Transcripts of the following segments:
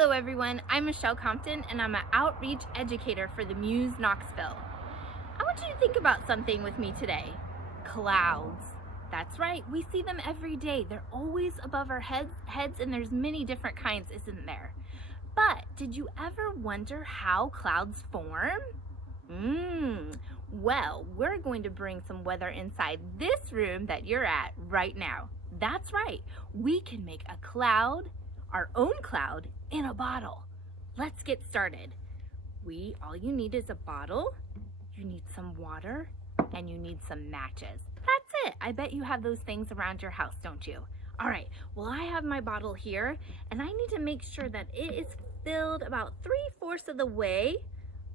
Hello everyone, I'm Michelle Compton and I'm an outreach educator for the Muse Knoxville. I want you to think about something with me today. Clouds. That's right, we see them every day. They're always above our heads and there's many different kinds, isn't there? But did you ever wonder how clouds form? Well, we're going to bring some weather inside this room that you're at right now. That's right, we can make a cloud, our own cloud, in a bottle. Let's get started. All you need is a bottle, you need some water, and you need some matches. That's it. I bet you have those things around your house, don't you? All right, well, I have my bottle here, and I need to make sure that it is filled about 3/4 of the way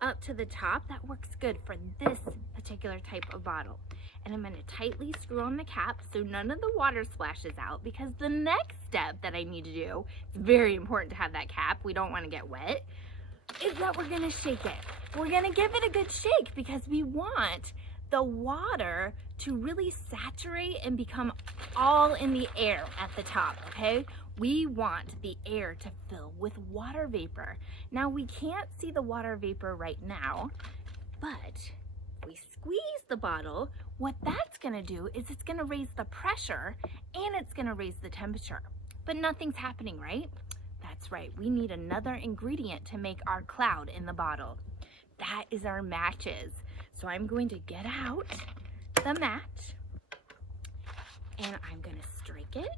up to the top. That works good for this particular type of bottle. And I'm going to tightly screw on the cap so none of the water splashes out, because the next step that I need to do, it's very important to have that cap, we don't want to get wet, is that we're going to shake it. We're going to give it a good shake because we want the water to really saturate and become all in the air at the top, okay? We want the air to fill with water vapor. Now, we can't see the water vapor right now, but we squeeze the bottle, what that's going to do is it's going to raise the pressure and it's going to raise the temperature. But nothing's happening, right? That's right. We need another ingredient to make our cloud in the bottle. That is our matches. So I'm going to get out the match and I'm going to strike it.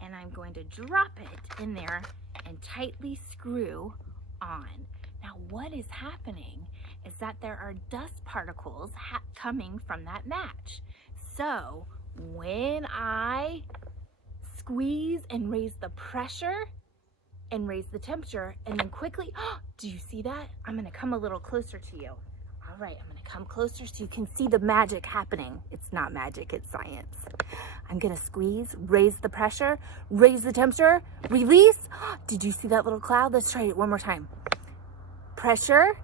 And I'm going to drop it in there and tightly screw on. Now, what is happening is that there are dust particles coming from that match. So when I squeeze and raise the pressure and raise the temperature and then quickly, do you see that? I'm gonna come a little closer to you. All right, I'm gonna come closer so you can see the magic happening. It's not magic, it's science. I'm gonna squeeze, raise the pressure, raise the temperature, release. Did you see that little cloud? Let's try it one more time. Pressure,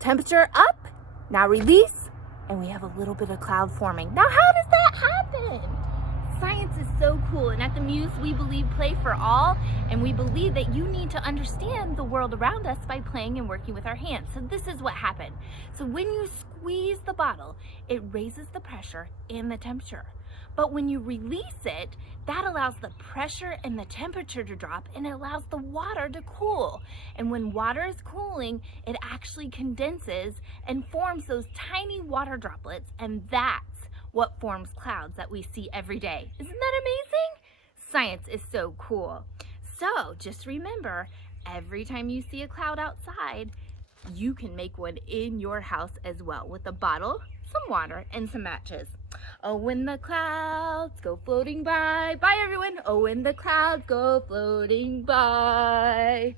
temperature up, now release, and we have a little bit of cloud forming. Now, how does that happen? Science is so cool, and at the Muse, we believe play for all, and we believe that you need to understand the world around us by playing and working with our hands. So this is what happened. So when you squeeze the bottle, it raises the pressure and the temperature. But when you release it, that allows the pressure and the temperature to drop, and it allows the water to cool. And when water is cooling, it actually condenses and forms those tiny water droplets, and that's what forms clouds that we see every day. Isn't that amazing? Science is so cool. So just remember, every time you see a cloud outside, you can make one in your house as well with a bottle, some water, and some matches. Oh, when the clouds go floating by. Bye, everyone. Oh, when the clouds go floating by.